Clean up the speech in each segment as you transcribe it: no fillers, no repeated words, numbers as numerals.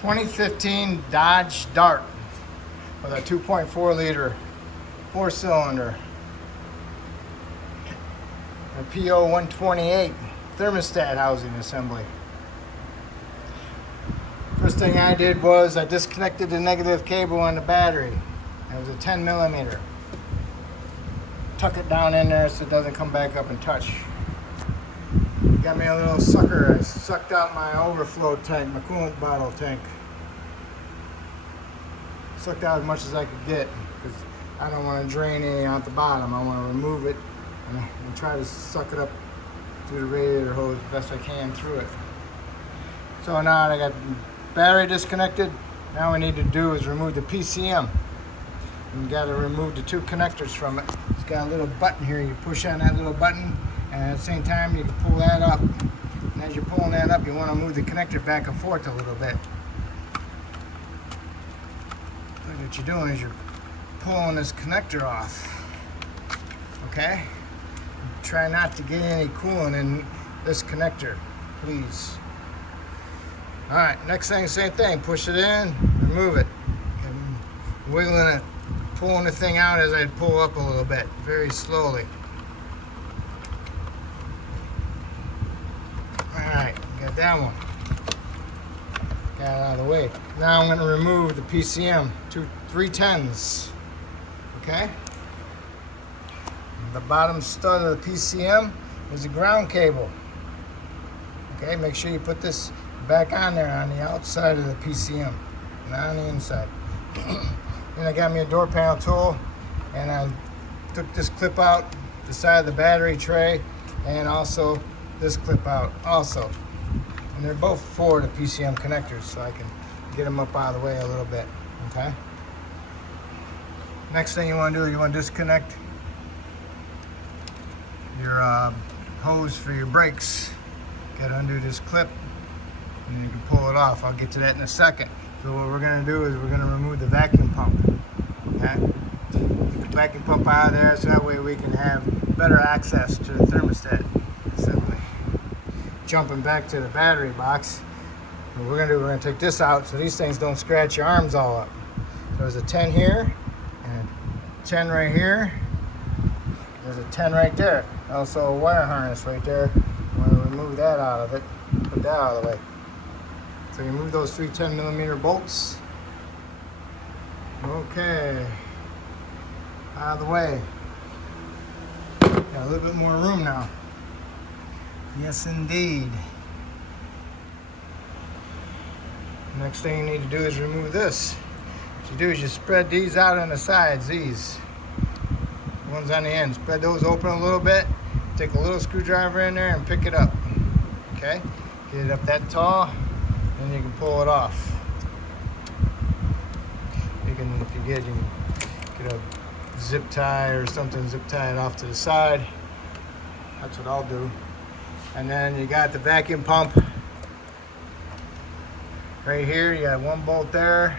2015 Dodge Dart with a 2.4 liter 4-cylinder, a P0128 thermostat housing assembly. First thing I did was I disconnected the negative cable on the battery. It was a 10 millimeter. Tuck it down in there so it doesn't come back up and touch. Got me a little sucker. I sucked out my overflow tank, my coolant bottle tank. Sucked out as much as I could get because I don't want to drain any out the bottom. I want to remove it and try to suck it up through the radiator hose the best I can through it. So now I got the battery disconnected. Now what we need to do is remove the PCM. You got to remove the two connectors from it. It's got a little button here. You push on that little button, and at the same time you can pull that up. And as you're pulling that up, you want to move the connector back and forth a little bit. So what you're doing is you're pulling this connector off. Okay? Try not to get any coolant in this connector, please. All right, next thing, same thing. Push it in, remove it, and wiggling it, pulling the thing out as I pull up a little bit, very slowly. All right, got that one. Got it out of the way. Now I'm going to remove the PCM, 310s. Okay. The bottom stud of the PCM is the ground cable. Okay, make sure you put this back on there on the outside of the PCM, not on the inside. Then I got me a door panel tool, and I took this clip out the side of the battery tray, and also this clip out also. And they're both for the PCM connectors, so I can get them up out of the way a little bit. Okay. Next thing you want to do, you want to disconnect your hose for your brakes. Got to undo this clip, and you can pull it off. I'll get to that in a second. So what we're going to do is we're going to remove the vacuum pump. Okay? Get the vacuum pump out of there so that way we can have better access to the thermostat assembly. Jumping back to the battery box, what we're going to do, we're going to take this out so these things don't scratch your arms all up. So there's a 10 here, and a 10 right here. There's a 10 right there. Also a wire harness right there. I'm going to remove that out of it. Put that out of the way. So you remove those 3 10 millimeter bolts. Okay. Out of the way. Got a little bit more room now. Yes, indeed. Next thing you need to do is remove this. What you do is you spread these out on the sides, these ones on the end. Spread those open a little bit. Take a little screwdriver in there and pick it up. Okay? Get it up that tall, and you can pull it off. You can, if you can get a zip tie or something, zip tie it off to the side. That's what I'll do. And then you got the vacuum pump right here. You got one bolt there,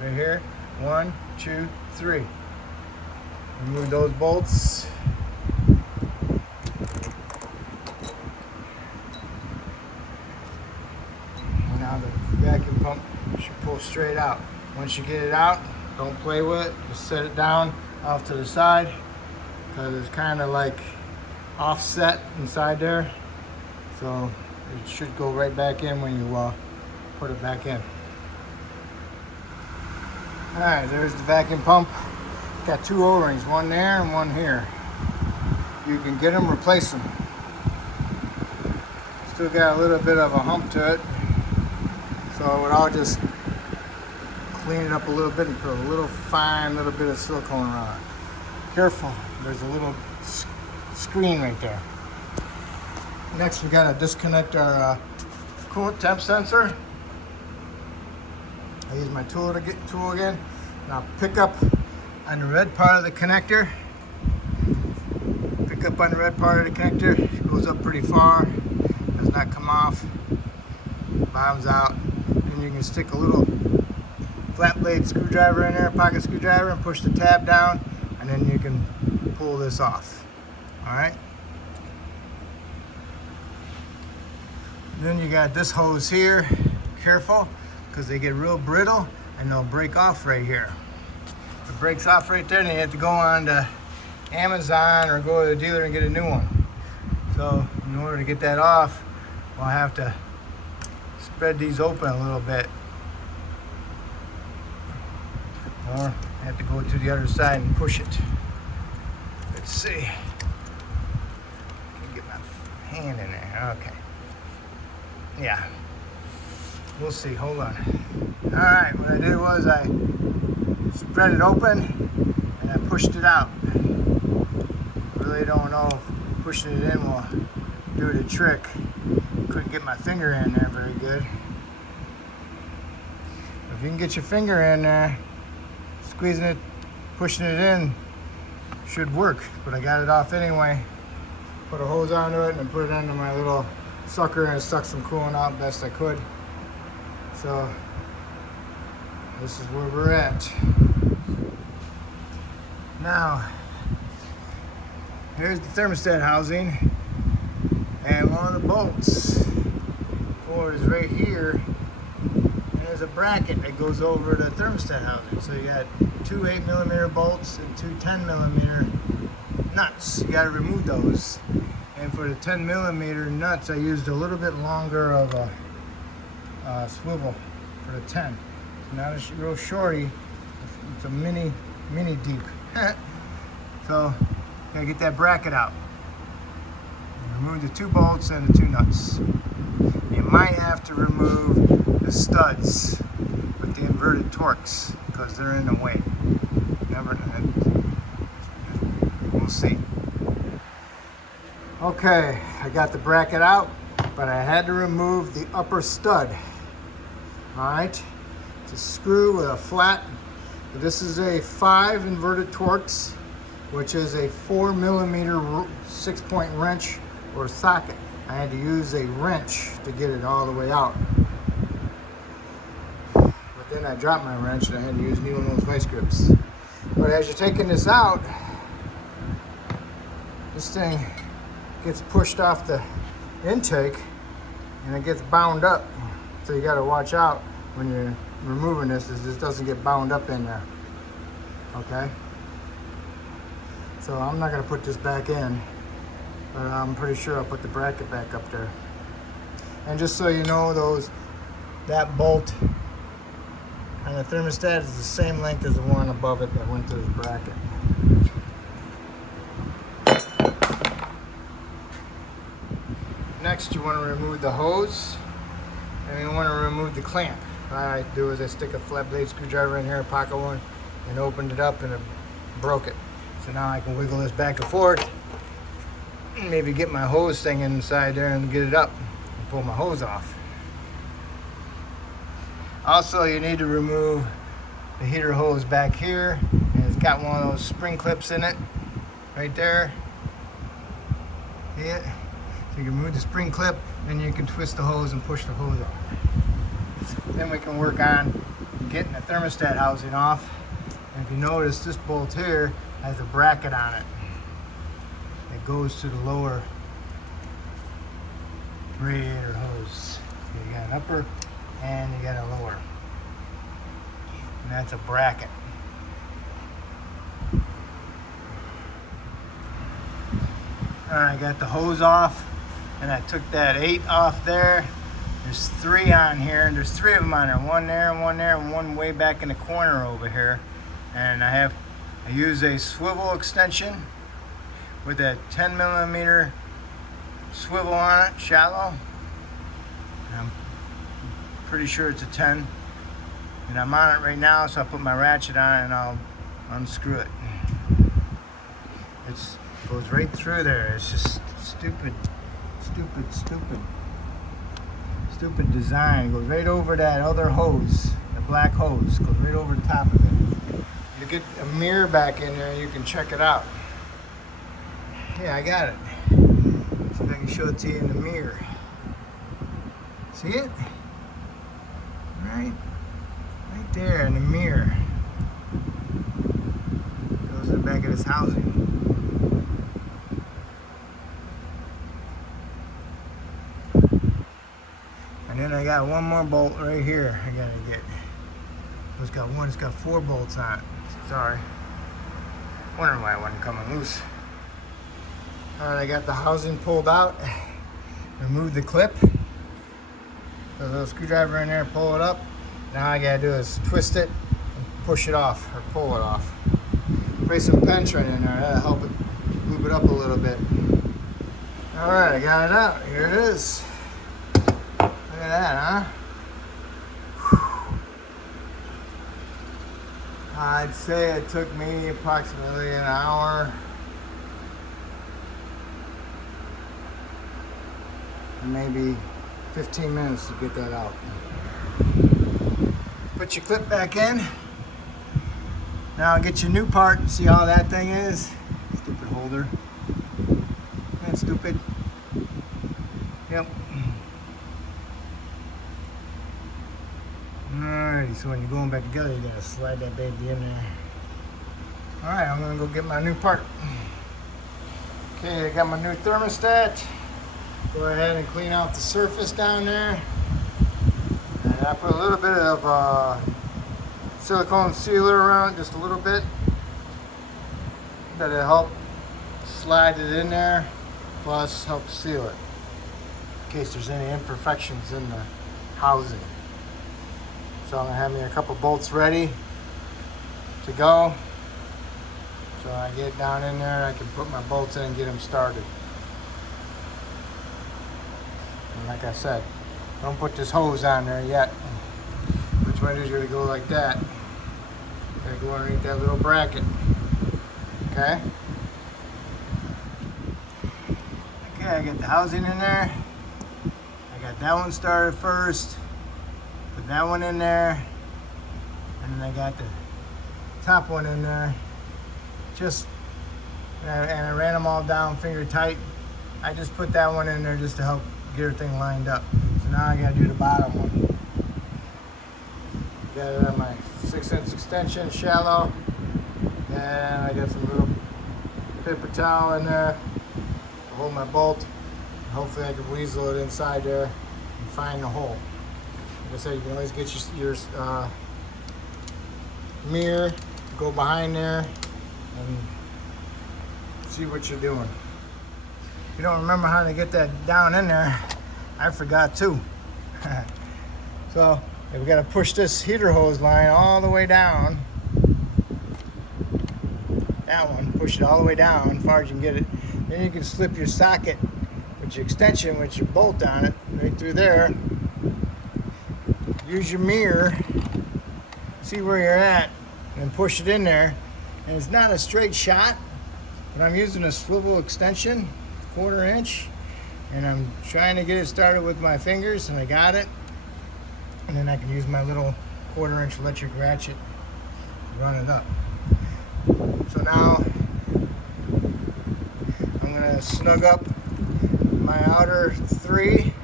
right here. 1, 2, 3. Remove those bolts. Now the vacuum pump should pull straight out. Once you get it out, don't play with it. Just set it down off to the side because it's kind of like offset inside there. So it should go right back in when you put it back in. All right, there's the vacuum pump. Got 2 O-rings, one there and one here. You can get them, replace them. Still got a little bit of a hump to it. So I'll just clean it up a little bit and put a little bit of silicone around it. Careful, there's a little screen right there. Next, we got to disconnect our coolant temp sensor. I use my tool again. Now pick up on the red part of the connector. Pick up on the red part of the connector. It goes up pretty far. Does not come off. Bottoms out. Then you can stick a little flat blade screwdriver in there, pocket screwdriver, and push the tab down, and then you can pull this off. All right. Then you got this hose here. Careful, because they get real brittle and they'll break off right here. If it breaks off right there, then you have to go on to Amazon or go to the dealer and get a new one. So in order to get that off, we'll have to spread these open a little bit. Or have to go to the other side and push it. Let's see. Can get my hand in there. Okay. Yeah. We'll see. Hold on. Alright, what I did was I spread it open and I pushed it out. Really don't know if pushing it in will do the trick. Couldn't get my finger in there very good. If you can get your finger in there, squeezing it, pushing it in should work, but I got it off anyway. Put a hose onto it and put it under my little sucker and suck some coolant out best I could. So this is where we're at. Now, here's the thermostat housing, and one of the bolts for it is right here. There's a bracket that goes over the thermostat housing. So you got two 8mm bolts and two 10mm nuts. You got to remove those. And for the 10mm nuts, I used a little bit longer of a swivel for the 10. It's not a real shorty. It's a mini deep. So gotta get that bracket out. Remove the two bolts and the two nuts. You might have to remove the studs with the inverted Torx because they're in the way. We'll see. Okay, I got the bracket out, but I had to remove the upper stud. Alright, it's a screw with a flat. This is a 5 inverted Torx, which is a 4mm 6-point wrench or socket. I had to use a wrench to get it all the way out. But then I dropped my wrench and I had to use needle nose vice grips. But as you're taking this out, this thing gets pushed off the intake and it gets bound up. So you got to watch out when you're removing this, is this doesn't get bound up in there. Okay? So I'm not going to put this back in, but I'm pretty sure I'll put the bracket back up there. And just so you know, that bolt on the thermostat is the same length as the one above it that went to the bracket. Next, you want to remove the hose, and you want to remove the clamp. What I do is I stick a flat blade screwdriver in here, a pocket one, and opened it up and it broke it. So now I can wiggle this back and forth, and maybe get my hose thing inside there and get it up and pull my hose off. Also, you need to remove the heater hose back here, and it's got one of those spring clips in it, right there. See it? So you can remove the spring clip, then you can twist the hose and push the hose off. Then we can work on getting the thermostat housing off. And if you notice, this bolt here has a bracket on it that goes to the lower radiator hose. So you got an upper and you got a lower. And that's a bracket. Alright, I got the hose off, and I took that 8 off there. There's 3 on here, and there's 3 of them on there. One there, and one way back in the corner over here. And I use a swivel extension with a 10mm swivel on it, shallow. And I'm pretty sure it's a 10. And I'm on it right now, so I'll put my ratchet on it and I'll unscrew it. It goes right through there. It's just stupid design. It goes right over that other hose, the black hose. Goes right over the top of it. You get a mirror back in there, you can check it out. Yeah, I got it. See if I can show it to you in the mirror. See it? Right there in the mirror. Goes to the back of this housing. And then I got got one more bolt right here I gotta get. It's got one, it's got 4 bolts on it. Sorry. Wondering why it wasn't coming loose. Alright, I got the housing pulled out. Remove the clip. Put a little screwdriver in there, pull it up. Now all I gotta do is twist it and push it off, or pull it off. Put some pension in there, that'll help it lube it up a little bit. Alright, I got it out. Here it is. Look at that, huh? I'd say it took me approximately an hour and maybe 15 minutes to get that out. Put your clip back in. Now get your new part and see how that thing is. Stupid holder. Isn't that stupid? Yep. Alrighty, so when you're going back together, you gotta slide that baby in there. Alright, I'm gonna go get my new part. Okay, I got my new thermostat. Go ahead and clean out the surface down there. And I put a little bit of silicone sealer around, just a little bit. That'll help slide it in there, plus help seal it in case there's any imperfections in the housing. So I'm gonna have me a couple bolts ready to go. So when I get down in there, I can put my bolts in and get them started. And like I said, don't put this hose on there yet. Which one is going to go like that? Gotta go underneath that little bracket. Okay? Okay, I got the housing in there. I got that one started first. Put that one in there. And then I got the top one in there. And I ran them all down finger tight. I just put that one in there just to help get everything lined up. So now I gotta do the bottom one. Got it on my 6-inch extension, shallow. And I got some little paper towel in there to hold my bolt. Hopefully I can weasel it inside there and find the hole. Like I said, you can always get your mirror, go behind there, and see what you're doing. If you don't remember how to get that down in there, I forgot too. So we got to push this heater hose line all the way down. That one, push it all the way down as far as you can get it. Then you can slip your socket with your extension with your bolt on it right through there. Use your mirror, see where you're at, and push it in there. And it's not a straight shot, but I'm using a swivel extension, 1/4 inch, and I'm trying to get it started with my fingers, and I got it. And then I can use my little 1/4 inch electric ratchet to run it up. So now I'm gonna snug up my outer 3.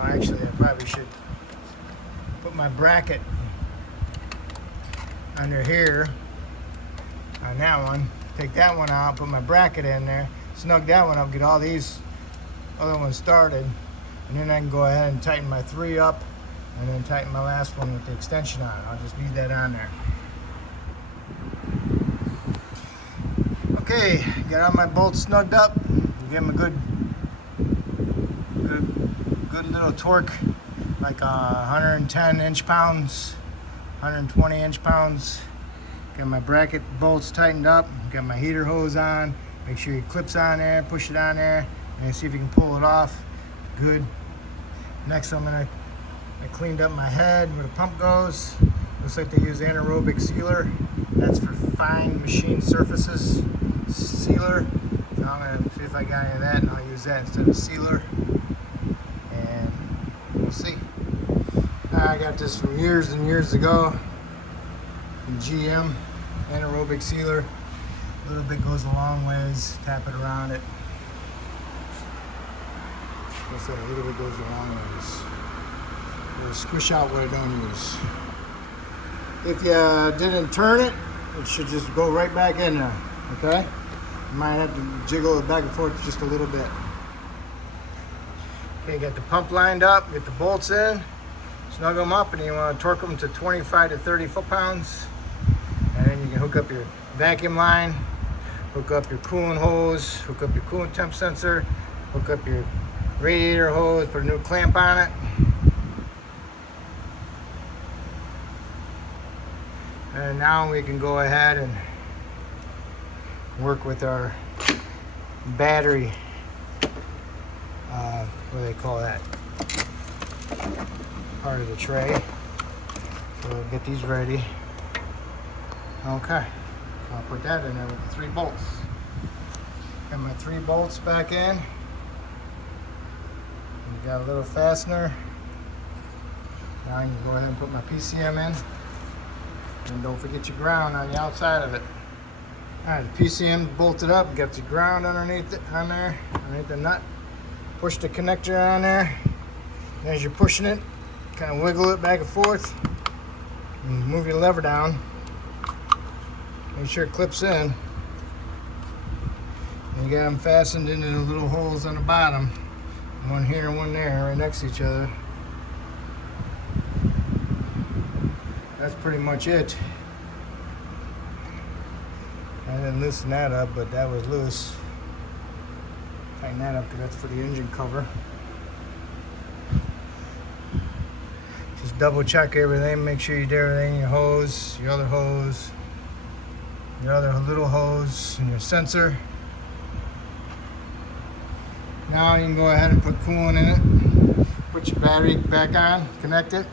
Oh, actually, I probably should put my bracket under here on that one. Take that one out, put my bracket in there, snug that one up, get all these other ones started, and then I can go ahead and tighten my 3 up and then tighten my last one with the extension on. I'll just leave that on there. Okay, got all my bolts snugged up. Give them a good little torque, like 110 inch-pounds, 120 inch-pounds. Got my bracket bolts tightened up. Got my heater hose on. Make sure your clip's on there. Push it on there, and see if you can pull it off. Good. Next, I cleaned up my head where the pump goes. Looks like they use anaerobic sealer. That's for fine machine surfaces sealer. So I'm gonna see if I got any of that, and I'll use that instead of sealer. And we'll see. I got this from years and years ago from GM, anaerobic sealer. A little bit goes a long ways. Tap it around it. I said a little bit goes a long ways. It'll squish out what I don't use. If you didn't turn it, it should just go right back in there. Okay? You might have to jiggle it back and forth just a little bit. Okay, get the pump lined up, get the bolts in, snug them up, and you want to torque them to 25 to 30 foot-pounds. And then you can hook up your vacuum line, hook up your coolant hose, hook up your coolant temp sensor, hook up your radiator hose, put a new clamp on it. And now we can go ahead and work with our battery, what do they call that? Part of the tray. So we'll get these ready. Okay, I'll put that in there with the 3 bolts. Got my 3 bolts back in. And got a little fastener. Now you can go ahead and put my PCM in. And don't forget your ground on the outside of it. Alright, the PCM bolted up, got the ground underneath it, underneath the nut. Push the connector on there. And as you're pushing it, kind of wiggle it back and forth. And move your lever down. Make sure it clips in. And you got them fastened into the little holes on the bottom. One here and one there, right next to each other. That's pretty much it. I didn't loosen that up, but that was loose. Tighten that up because that's for the engine cover. Just double check everything, make sure you do everything, your hose, your other little hose, and your sensor. Now you can go ahead and put coolant in it. Put your battery back on, connect it,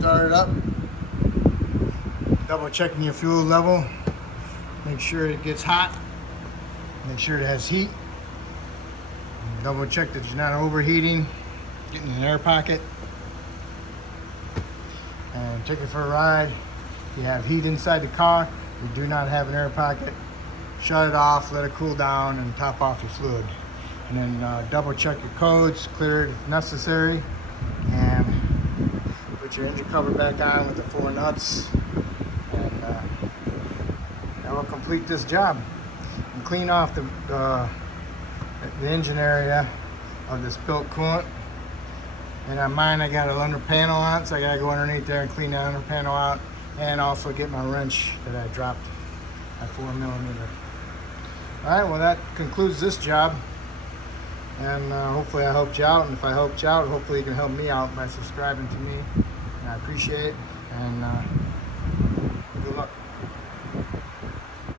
start it up. Double checking your fuel level. Make sure it gets hot. Make sure it has heat. Double check that you're not overheating, getting an air pocket. And take it for a ride. If you have heat inside the car, you do not have an air pocket, shut it off, let it cool down, and top off your fluid. And then double check your codes, clear it if necessary, and put your engine cover back on with the 4 nuts. And that will complete this job. And clean off the engine area of the spilt coolant. And on mine, I got an under panel on it, so I gotta go underneath there and clean that under panel out, and also get my wrench that I dropped at 4mm. All right, well that concludes this job, and hopefully I helped you out. And if I helped you out, hopefully you can help me out by subscribing to me, and I appreciate it. And